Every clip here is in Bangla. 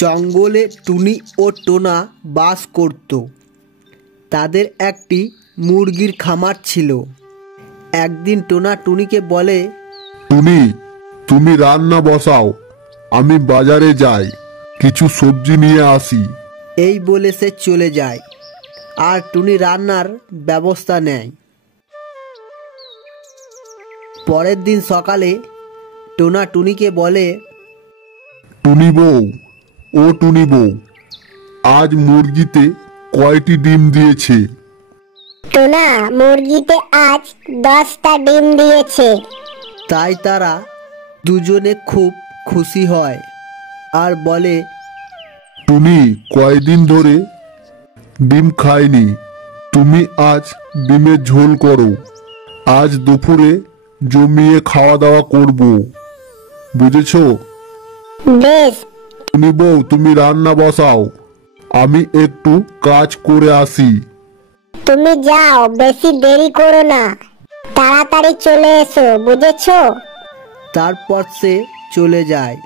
জঙ্গলে টুনি ও টোনা বাস করত। তাদের একটি মুরগির খামার ছিল। একদিন টোনা টুনিকে বলে, টুনি, তুমি রান্না বসাও, আমি বাজারে যাই, কিছু সবজি নিয়ে আসি। এই বলে সে চলে যায় আর টুনি রান্নার ব্যবস্থা নেয়। পরের দিন সকালে টোনা টুনিকে বলে, টুনি বউ, ও টুনি বউ, আজ মুরগিতে কয়টি ডিম দিয়েছে? টোনা, মুরগিতে আজ 10টা ডিম দিয়েছে। তাই তারা দুজনে খুব খুশি হয় আর বলে, টুনি কয়দিন ধরে ডিম খায়নি, তুমি আজ ডিমের ঝোল করো, আজ দুপুরে জমিয়ে খাওয়া দাওয়া করব, বুঝেছো? বেশ। টুনি বউ, তুমি রান্না বসাও, আমি একটু কাজ করে আসি। তুমি যাও, বেশি দেরি করো না, তাড়াতাড়ি চলে এসো, বুঝেছো? তারপর সে চলে যায়।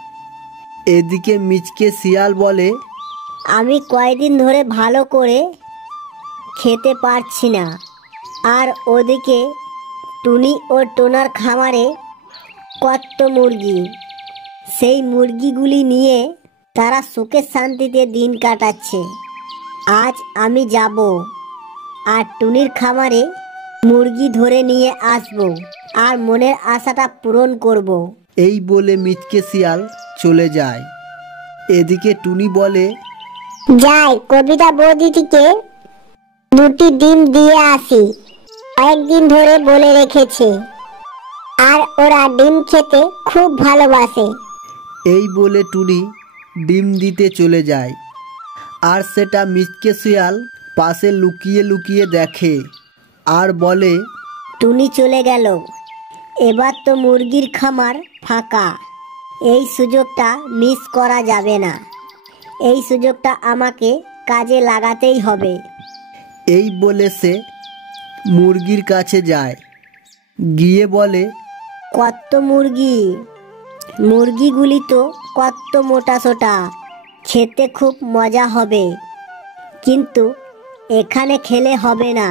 এদিকে মিচকে শিয়াল বলে, আমি কয়দিন ধরে ভালো করে খেতে পারছি না। আর ওদিকে টুনি ও টোনার খামারে কত মুরগি, সেই মুরগিগুলি নিয়ে তারা সুখে শান্তিতে দিন কাটাচ্ছে। আজ আমি যাব আর টুনির খামারে মুরগি ধরে নিয়ে আসব আর মনের আশাটা পূরণ করব। এই বলে মিচকে শিয়াল চলে যায়। এদিকে টুনি বলে, যাই কবিতা বৌদিটিকে 2টি ডিম দিয়ে আসি, কয়েকদিন ধরে বলে রেখেছে, আর ওরা ডিম খেতে খুব ভালোবাসে। এই বলে টুনি ডিম দিতে চলে যায়। আর সেটা মিচকে শিয়াল পাশে লুকিয়ে লুকিয়ে দেখে আর বলে, টুনি চলে গেল, এবার তো মুরগির খামার ফাঁকা। এই সুযোগটা মিস করা যাবে না, এই সুযোগটা আমাকে কাজে লাগাতেই হবে। এই বলে সে মুরগির কাছে যায়, গিয়ে বলে, কত মুরগি, মুরগিগুলি তো কত মোটা সোটা, খেতে খুব মজা হবে, কিন্তু এখানে খেলে হবে না।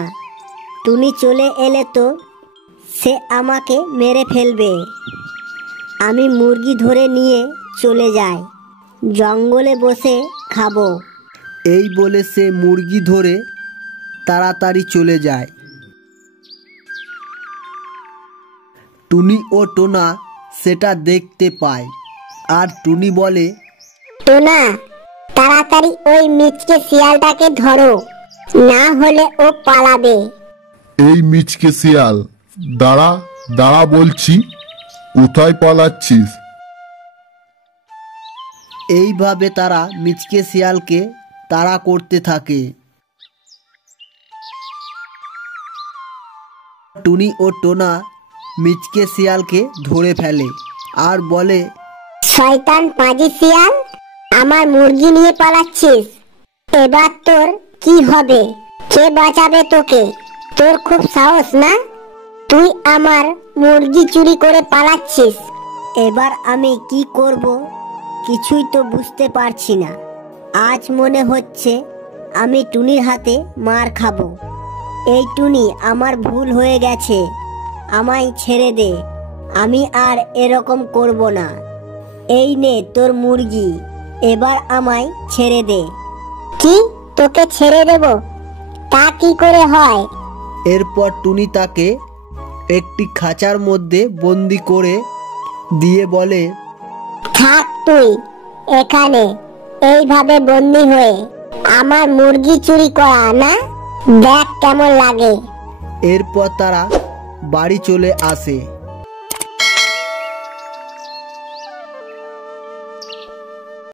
টুনি চলে এলে তো সে আমাকে মেরে ফেলবে। আমি মুরগি ধরে নিয়ে চলে যাই, জঙ্গলে বসে খাবো। এই বলে সে মুরগি ধরে তাড়াতাড়ি চলে যায়। টুনি ও টোনা সেটা দেখতে পায় আর টুনি বলে, টোনা, তাড়াতাড়ি ওই মিচকে শিয়ালটাকে ধরো, না হলে ও পালাবে। এই মিচকে শিয়াল, দাঁড়া দাঁড়া বলছি, কোথায় পালাচ্ছিস? এইভাবে তারা মিচকে শিয়ালকে তাড়া করতে থাকে। টুনি ও টোনা মিচকে শিয়ালকে ধরে ফেলে আর বলে, শয়তান পাজি শিয়াল, আমার মুরগি নিয়ে পালাচ্ছিস, এবার তোর কি হবে? কে বাঁচাবে তোকে? তোর খুব সাহস না? তুই আমার মুরগি চুরি করে পালাচ্ছিস। এবার আমি কি করব কিছুই তো বুঝতে পারছি না। আজ মনে হচ্ছে আমি টুনির হাতে মার খাবো। এই টুনি, আমার ভুল হয়ে গেছে, আমায় ছেড়ে দে, আমি আর এরকম করব না। এই নে তোর মুরগি, এবার আমায় ছেড়ে দে। কি, তোকে ছেড়ে দেব? তা কি করে হয়? এরপর টুনি তাকে একটি খাঁচার মধ্যে বন্দি করে দিয়ে বলে, থাক তুই এখানে এইভাবে বন্দি হয়ে, আমার মুরগি চুরি করা না, দেখ কেমন লাগে। এরপর তারা বাড়ি চলে আসে।